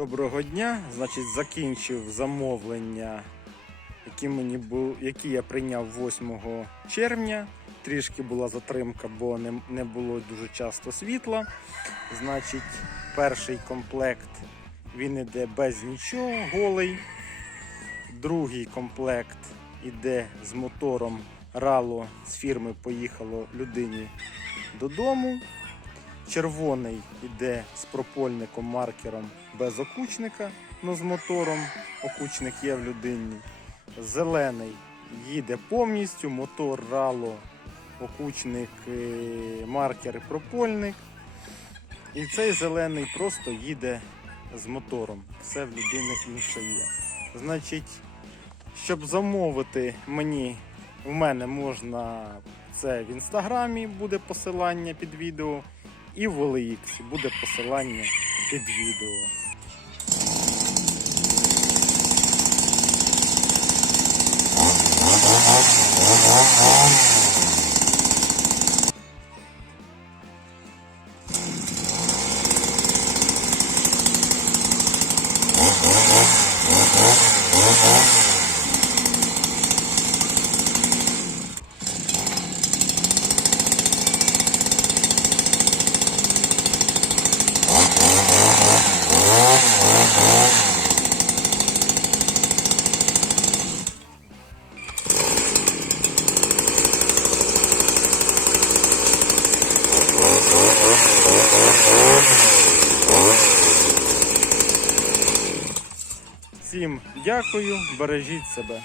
Доброго дня. Значить, закінчив замовлення, які, мені бу... які я прийняв 8 червня. Трішки була затримка, бо не, не було дуже часто світла. Значить, перший комплект він іде без нічого, голий. Другий комплект іде з мотором Рало з фірми поїхало людині додому. Червоний іде з пропольником маркером без окучника, ну з мотором. Окучник є в людині. Зелений їде повністю, мотор рало, окучник, е, маркер і пропольник. І цей зелений просто їде з мотором. Все в людини інше є. Значить, щоб замовити мені, в мене можна це в інстаграмі буде посилання під відео. І в OLX буде посилання під відео. Всім дякую, бережіть себе.